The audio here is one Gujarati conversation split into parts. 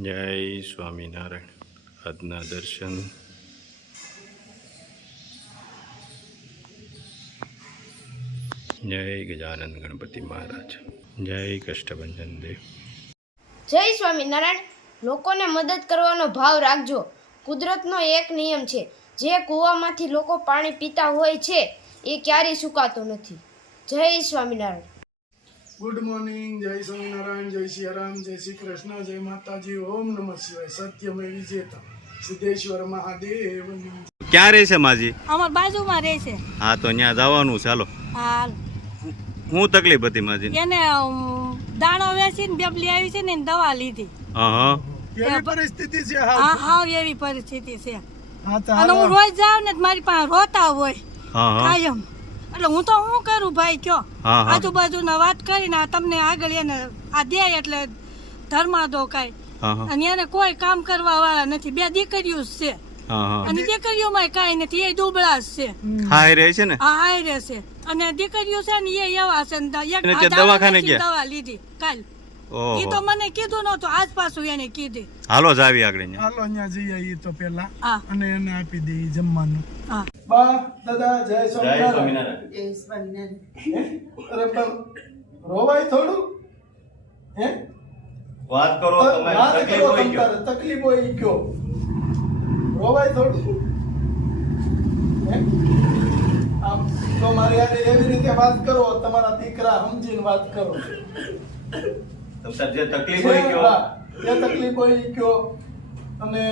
જય સ્વામિનારાયણ. આજના દર્શન જય ગજાનંદ ગણપતિ મહારાજ. જય કષ્ટભંજન દેવ. જય સ્વામિનારાયણ. લોકોને મદદ કરવાનો ભાવ રાખજો. કુદરતનો એક નિયમ છે, જે કૂવામાંથી લોકો પાણી પીતા હોય છે એ ક્યારેય સુકાતો નથી. જય સ્વામિનારાયણ. Good morning. જય સ્વામિનારાયણ. જય સિયારામ. જય શ્રી કૃષ્ણ. જય માતાજી. ઓમ નમઃ શિવાય. સત્યમે વિજેતા સિદ્ધેશ્વર મહાદેવ. ક્યાં રહે છે માજી? અમાર બાજુમાં રહે છે. હા, તો ત્યાં જવાનું. ચાલો. હાલ શું તકલીફ હતી માજી? એને દાણો વેચીને બેબલી આવી છે ને દવા લીધી. હા એવી પરિસ્થિતિ છે. હા હાવ એવી પરિસ્થિતિ છે. હા તો અને હું રોજ જાઉં ને મારી પાસે રોતા હોય હા કાયમ. એટલે હું તો શું કરું ભાઈ કયો? હા. આજુબાજુના વાત કરીને તમને આગળ એને આ દે એટલે ધર્મા દો કાંઈ. અને એને કોઈ કામ કરવા વાળા નથી. બે દીકરીઓ જ છે અને દીકરીઓમાં કાંઈ નથી. એ દુબળા જ છે. હાય રહે છે ને? હા હાય રહેશે. અને દીકરીઓ છે ને એ એવા છે ને એક દવાખાને ગયા? દવા લીધી કાલ. એ તો મને કીધું નતું, આજ પાછું એને કીધી. હાલો જ આવી આગળ. હાલો અહીંયા જઈ આવીએ તો પેલા હા. અને એને આપી દઈએ જમવાનું. હા. બા દાદા જય સ્વામિનારાયણ. સ્વામિનારાયણ. અરે પણ રોવાય થોડું હે? વાત કરો. વાત કરો તમારે તકલીફ હોય ઈ કયો. રોવાય થોડું હે? આમ તો મારી યાર એવી રીતે વાત કરો, તમારા દીકરા સમજીને વાત કરો. જે તકલીફ હોય કયો. હા, જે તકલીફ હોય ઈ કયો અને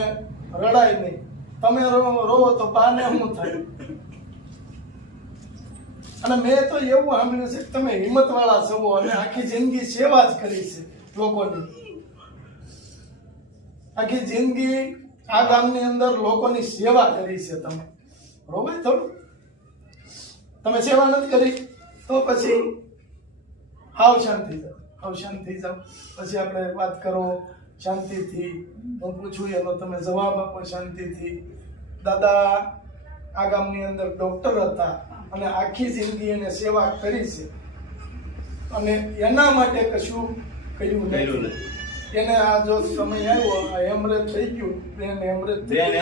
રડાય નહીં. તમે રોવો તો પાને શું થાય? અને મેં તો એવું સાંભળ્યું છે કે તમે હિંમત વાળા છો અને આખી જિંદગી સેવા જ કરી છે લોકોની. આખી જિંદગી આ ગામની અંદર લોકોની સેવા કરી છે તમે. રોવાય થોડું? તમે સેવા નથી કરી તો પછી હાવ શાંતિ જાઓ. હાવ શાંતિ જાઓ. પછી આપણે વાત કરો શાંતિથી. હું પૂછું એનો તમે જવાબ આપો શાંતિથી. દાદા આ ગામની અંદર ડોક્ટર હતા અને આખી જિંદગી એને સેવા કરી છે અને એના માટે કશું કર્યું નથી. એને આ જો સમય આવ્યો, આ હેમરેજ થઈ ગયું, બ્રેન હેમરેજ બ્રેન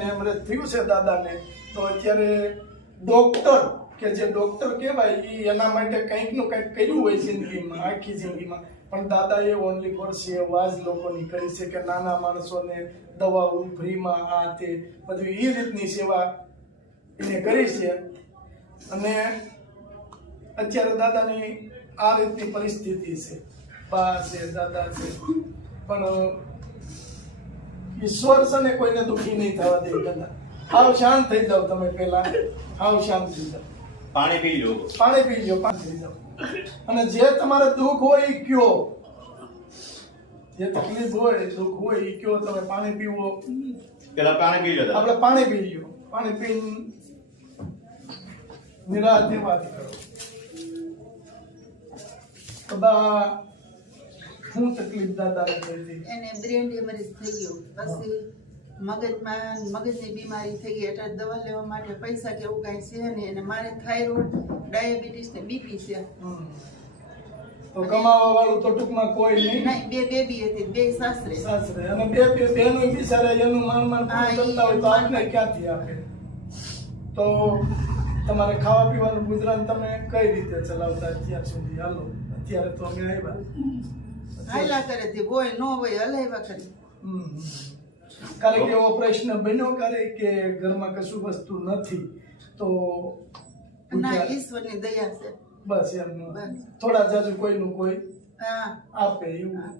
હેમરેજ થયું છે દાદાને. તો અત્યારે ડોક્ટર કે જે ડોક્ટર કહેવાય એ એના માટે કંઈક નું કંઈક કર્યું હોય જિંદગીમાં, આખી જિંદગીમાં. પણ દાદાએ ઓનલી ફોર સેવા જ લોકોની કરી છે કે નાના માણસોને દવાઓ ફ્રીમાં આ તે બધું એ રીતની સેવા એને કરી છે. અને અત્યારે દાદાની આ રીતની પરિસ્થિતિ છે. બા છે, દાદા છે, પણ ઈશ્વર છે ને કોઈને દુઃખી નહીં થવા દે. દાદા હાવ શાંત થઈ જાવ તમે પેલા. હાવ શાંત થઈ જાવ. પાણી પી લો. પાણી પી લો. પાણી થઈ જાવ. અને જે તમારે દુઃખ હોય એ કયો. જે તકલીફ હોય, દુઃખ હોય એ કયો. તમે પાણી પીવો. પેલા પાણી પી લો. આપણે પાણી પી લો. પાણી પીને નિરાંતે વાત કરો. બધા શું તકલીફ દાદાને થઈ હતી? એને બ્રેન હેમરેજ થઈ ગયું. પછી મગજની બીમારી થઈ ગઈ. એટલે દવા લેવા માટે પૈસા કે એવું કાંઈ છે નહીં. અને મારે થાઇરોઇડ, ડાયાબિટીસ ને બીપી છે. તો કમાવા વાળું તો ટૂંકમાં કોઈ નહીં. નહીં, બે બેબી હતી, બે સાસરે. સાસરે અને બે બેનો બિચારા એનું માન કરતા હોય તો આપને ક્યાંથી આપે? તો તમારે ખાવા પીવાનું ગુજરાન તમે કઈ રીતે ચલાવતા અત્યાર સુધી? હાલો અત્યારે તો અમે આવ્યા. હાયલા કરે તે હોય ન હોય હલાવ્યા કરે. કારણ કે એવો પ્રશ્ન બન્યો કરે કે ઘરમાં કશું વસ્તુ નથી તો ના, ઈશ્વરની દયા છે. બસ એમ થોડા જાજુ કોઈનું કોઈ હા આપે એવું.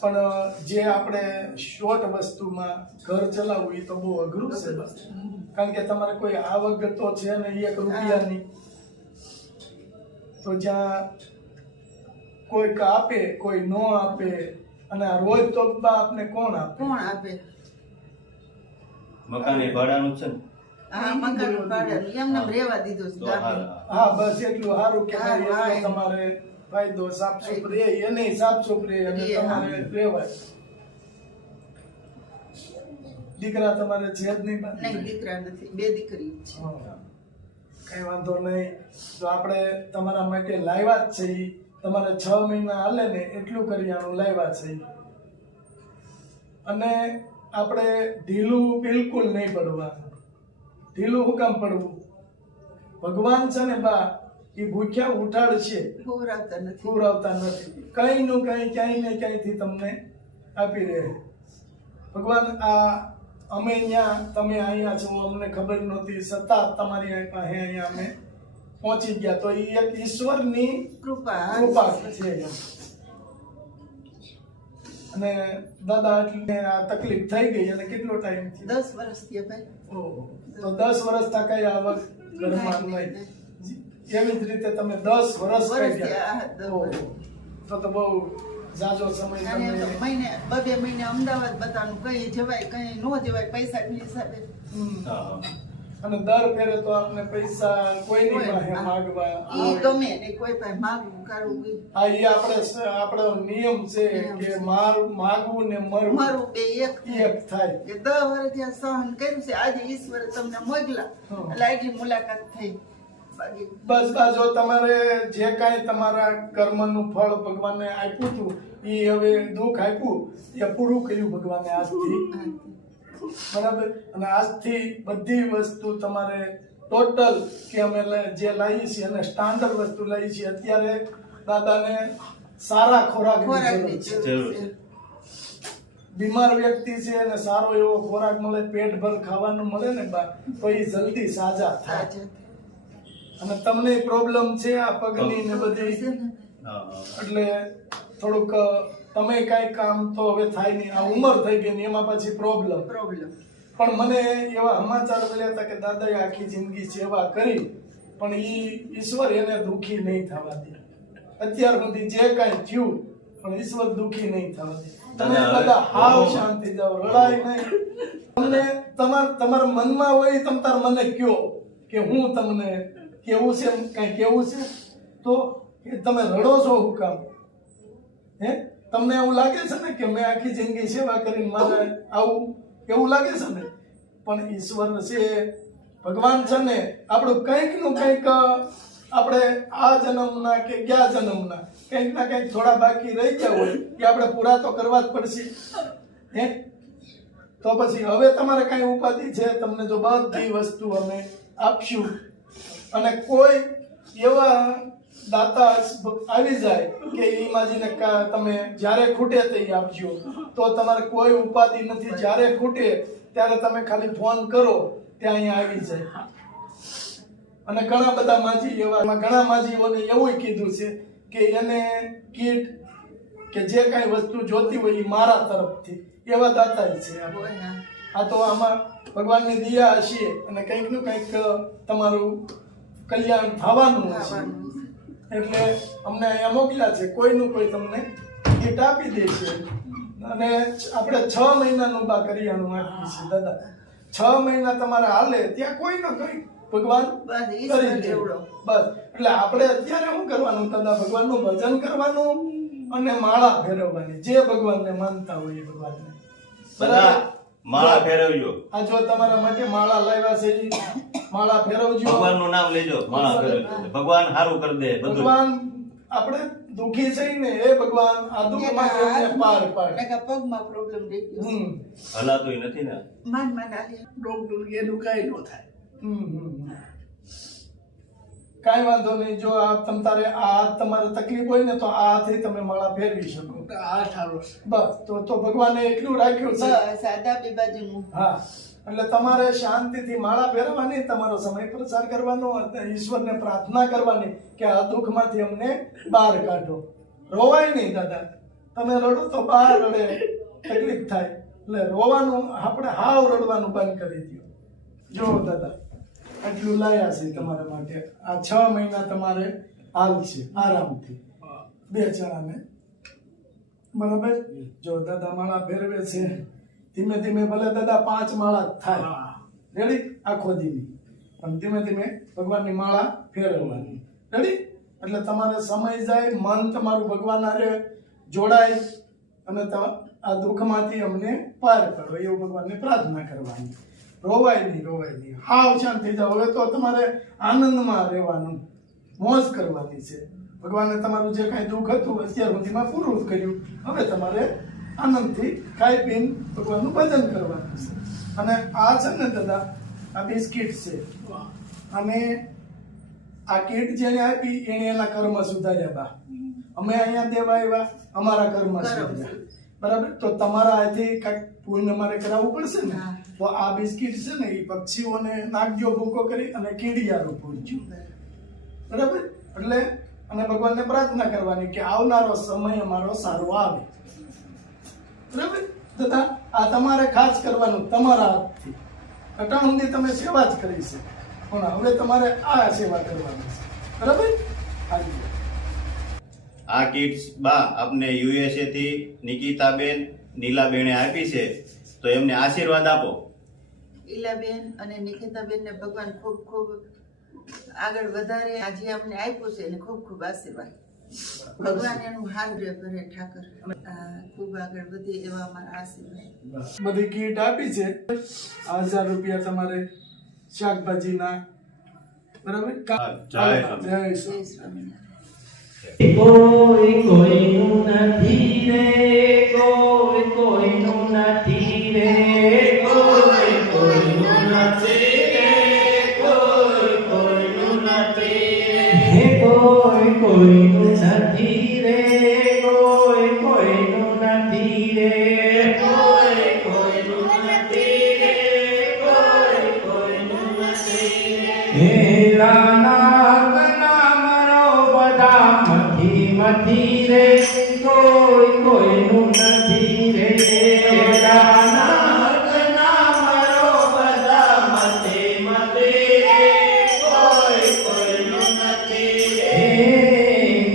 પણ જે આપણે શોર્ટ વસ્તુમાં ઘર ચલાવવું એ તો બહુ અઘરું છે. બસ કારણ કે તમારે કોઈ આવક તો છે ને 1 રૂપિયાની. તો જ્યાં કોઈક આપે, કોઈ ન આપે. અને આ રોજ તો આપને કોણ આપે? કોણ આપે? મકાન એ ભાડાનું છે ને? હા, મકાન ભાડે એમને રહેવા દીધું છે ગામે. હા, બસ એટલું સારું કે તમારે ફાયદો સાફ સુથરી એને સાફ સુથરી અને તમારે રહેવાય. દીકરા તમારે છે જ નહીં? નહીં, દીકરા નથી, બે દીકરી છે. કઈ વાંધો નહીં. તો આપણે તમારા માટે લાવ્યા જ છે. તમારે 6 મહિના હાલે ને એટલું કરિયાણું લાવ્યા છે. અને આપણે ઢીલું બિલકુલ નહીં પડવાનું. ઢીલું શું કામ પડવું? ભગવાન છે ને બા એ ભૂખ્યા ઉઠાડશે, ખવડાવતા નથી. કઈ નું કઈ ક્યાંય ને ક્યાંયથી તમને આપી રહે ભગવાન. આ અમે અહીંયા, તમે અહીંયા છો, અમને ખબર નહોતી, છતાં તમારી પાસે અહીંયા અમે પહોંચી ગયા. તો એ એક ઈશ્વરની કૃપા છે. અને દાદા એટલે આ તકલીફ થઈ ગઈ અને કેટલો ટાઈમ થી? 10 વર્ષ થયા ભાઈ. ઓહો, તો 10 વર્ષ તા કઈ આવક ઘરમાં નહીં. એવી જ રીતે તમે 10 વર્ષ થઈ ગયા. ઓહો, તો બહુ જાજો સમય અને તમે મહિને 2 મહિને અમદાવાદ બતાવવાનું, કઈ જવાય કઈ ન જવાય પૈસાની હિસાબે. હા. અને દર ફેરે તો આપણે પૈસા કોઈની પાસે માંગવા ઈ આવે. ગમે ને કોઈ પાસે માગવું કરવું ઈ. આ એ આપણો નિયમ છે કે માગવું ને મરવું મારું બે એક થાય. એક થાય. એ 10 વર્ષ ત્યાં સહન કર્યું છે, આજે ઈશ્વરે તમને મોકલા એટલે આજની મુલાકાત થઈ. બાકી બસ જો તમારે જે કાંઈ તમારા કર્મનું ફળ ભગવાને આપ્યું હતું એ હવે દુઃખ આપ્યું એ પૂરું કર્યું ભગવાને આજથી. બરાબર. અને આજથી બધી વસ્તુ તમારે ટોટલ કે અમે જે લાવી છીએ અને સ્ટાન્ડર્ડ વસ્તુ લાવી છીએ. અત્યારે દાદાને સારા ખોરાકની ખોરાકની જરૂર છે. જરૂર છે. બીમાર વ્યક્તિ છે અને સારો એવો ખોરાક મળે, પેટભર ખાવાનું મળે ને બા, તો એ જલ્દી સાજા થાય. આજે અને તમને પ્રોબ્લેમ છે આ પગની ને બધી, હા, હા. એટલે થોડુંક તમે કઈ કામ તો હવે થાય નહીં. આ ઉંમર થઈ ગઈ ને એમાં પછી પ્રોબ્લેમ. પણ મને એવા સમાચાર મળ્યા હતા કે દાદાએ આખી જિંદગી સેવા કરી પણ ઈશ્વર એને દુઃખી નહીં થવા દે. અત્યાર સુધી જે કાંઈ થયું પણ ઈશ્વર દુઃખી નહીં થવા દે. તમે બધા હાવ શાંતિ જાઓ, રડાય નહીં. તમને તમારા મનમાં હોય તમ તાર મને કયો કે હું તમને કેવું છે, કઈ કેવું છે તો તમે રડો છો શું કામ? હે, તમને એવું લાગે છે ને કે મેં આખી જિંદગી સેવા કરીને મારે આવું એવું લાગે છે ને? પણ ઈશ્વર છે, ભગવાન છે ને, આપણું કંઈક નું કંઈક આપણે આ જન્મના કે ગયા જન્મના કંઈક ના કંઈક થોડા બાકી રહી ગયા હોય કે આપણે પૂરા તો કરવા જ પડશે. હે, તો પછી હવે તમારે કઈ ઉપાધિ છે? તમને જો બધી વસ્તુ અમે આપશું અને કોઈ એવા દાતા આવી જાય કે ઈમાજીને તમે જ્યારે ખૂટે તે આપજો, તો તમારે કોઈ ઉપાધિ નથી. જ્યારે ખૂટે ત્યારે તમે ખાલી ફોન કરો, ત્યાં અહીંયા આવી જાય. અને ઘણા બધા માજી ઘણા માજીઓને એવું કીધું છે કે એને કીટ કે જે કાંઈ વસ્તુ જોતી હોય એ મારા તરફથી, એવા દાતા છે. આ તો આમાં ભગવાનની દયા હશે અને કંઈક નું કંઈક તમારું કલ્યાણ થવાનું હશે. એટલે અમને અહીંયા મોકલ્યા છે, કોઈનું કોઈ તમને કીટ આપી દે છે. અને આપણે 6 મહિનાનું બા કરિયાણું આપીએ છીએ દાદા. 6 મહિના તમારે હાલે ત્યાં કોઈ ને કોઈ ભગવાન કરી દે. બસ એટલે આપણે અત્યારે શું કરવાનું દાદા? ભગવાનનું ભજન કરવાનું અને માળા ફેરવવાની, જે ભગવાનને માનતા હોય એ ભગવાનને. બધા માળા ફેરવજો. આ જો તમારા માટે માળા લાવ્યા છે, ઈ માળા ફેરવજો. ભગવાનનું નામ લેજો, માળા ફેરવજો. ભગવાન સારું કરી દે બધું. ભગવાન આપણે દુખી છે ને, એ ભગવાન આ દુઃખમાંથી અમને પાર પાડે. પગમાં પ્રોબ્લેમ રહી ગયો. હલાતું નથી ને. માંડ આલી ડોક્ટર એનું કઈ ન થાય. કાંઈ વાંધો નહીં. જો આ તમારે તમારે તકલીફ હોય ને તો આ હાથે તમે માળા ફેરવી શકો. આ સારું છે. બસ તો ભગવાને એટલું રાખ્યું છે. સાદા બે બાજુનું. હા, એટલે તમારે શાંતિથી માળા ફેરવવાની, તમારો સમય પ્રસાર કરવાનો, ઈશ્વરને પ્રાર્થના કરવાની કે આ દુઃખમાંથી અમને બહાર કાઢો. રોવાય નહીં દાદા. તમે રડો તો બહાર રડે, તકલીફ થાય. એટલે રોવાનું આપણે હાવ રડવાનું બંધ કરી દો. જો દાદા આટલું લાયા છે તમારા માટે. આ 6 મહિના તમારે હાલ છે આરામથી બેચારાને. બરાબર. જો દાદા માળા ફેરવે છે ધીમે ધીમે, ભલે દાદા 5 માળા જ થાય, રેડી, આખો દીની, પણ ધીમે ધીમે ભગવાનની માળા ફેરવવાની. રેડી. એટલે તમારે સમય જાય, મન તમારું ભગવાન હારે જોડાય અને આ દુઃખમાંથી અમને પાર પાડો એવું ભગવાનને પ્રાર્થના કરવાની. રોવાય નહીં. હાવ શાંત થઈ જાઓ. હવે તો તમારે આનંદમાં રહેવાનું, મોજ કરવાની છે. ભગવાને તમારું જે કાંઈ દુઃખ હતું અત્યાર સુધીમાં પૂરું કર્યું. હવે તમારે આનંદથી ખાઈ પીને ભગવાનનું ભજન કરવાનું છે. અને આ છે ને દાદા, આ બિસ્કિટ છે. અને આ કીટ જેને આપી એને એના કર્મ સુધાર્યા બા. અમે અહીંયા દેવા આવ્યા, અમારા કર્મ સુધાર્યા. બરાબર? તો તમારા હાથે કાંઈક પુણ્ય અમારે કરાવવું પડશે ને. તો આ બિસ્કિટ છે ને એ પક્ષીઓને નાખજો ભૂકો કરી અને કીડિયારું પૂરજો. બરાબર? એટલે અને ભગવાનને પ્રાર્થના કરવાની કે આવનારો સમય અમારો સારો આવે. બરાબર? તથા આ તમારે ખાસ કરવાનું તમારા હાથથી. અટાણ સુધી તમે સેવા જ કરી છે, પણ હવે તમારે આ સેવા કરવાની છે. બરાબર? હાજી. આ કિટ્સ બા આપને યુએસએ થી નિકિતાબેન નીલાબેને આપી છે, તો એમને આશીર્વાદ આપો. ઈલાબેન અને નિકિતાબેનને ભગવાન ખૂબ ખૂબ આગળ વધારે. આજે અમને આપ્યું છે અને ખૂબ ખૂબ આશીર્વાદ. ભગવાન એનું હાજર કરે ઠાકર. ખૂબ આગળ વધે એવા અમારા આશીર્વાદ. બધી કીટ આપી છે. 1000 રૂપિયા તમારે શાકભાજીના. બરાબર? જય સ્વામી. જય જય શ્રી સ્વામિનારાયણ. કોઈ કોઈનું નથી રે, કોઈ કોઈનું નથી રે, કોઈ કોઈનું નથી રે, કોઈ કોઈનું નથી રે, હે કોઈ કોઈનું નથી રે, કોઈ કોઈનું નથી રે, કોઈ કોઈનું નથી રે, કોઈ કોઈનું નથી રે, હે લાના કના મરો બધા મથી રે, કોઈ કોઈનું નથી રે, દાના કના મરો બધા મથી રે, કોઈ કોઈનું નથી રે,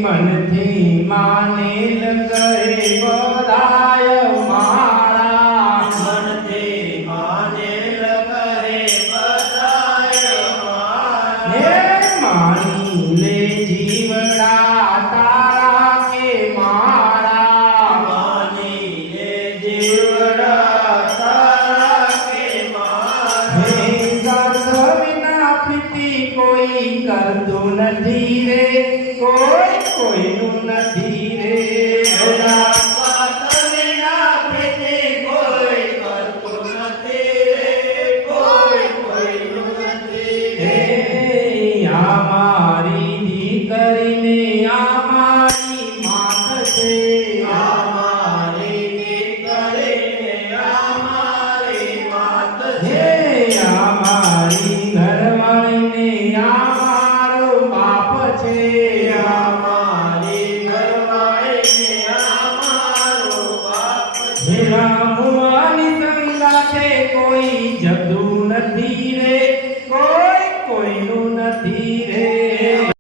મનથી માને લગરે બધાય મારા, મનથી માને લગરે બધાય મારા, હે માની લે જીવડા તારા કે મારા, માની લે જીવડા તારા કે મારા, હે સર્વ વિના પ્રીતિ કોઈ કરતું નથી રે, કોઈ કોઈનું નથી રે, સ્વાર્થ વિના પ્રીતિ કોઈ કરતું નથી રે, કોઈ કોઈનું નથી રે, અમારી દીકરીને અમારી માત છે, અમારી દીકરીને અમારી માત છે, અમારી ઘરવાળીને અમારો બાપ છે, અમારી ઘરવાળીને અમારો બાપ છે, રામવાની સંગાથે કોઈ જતું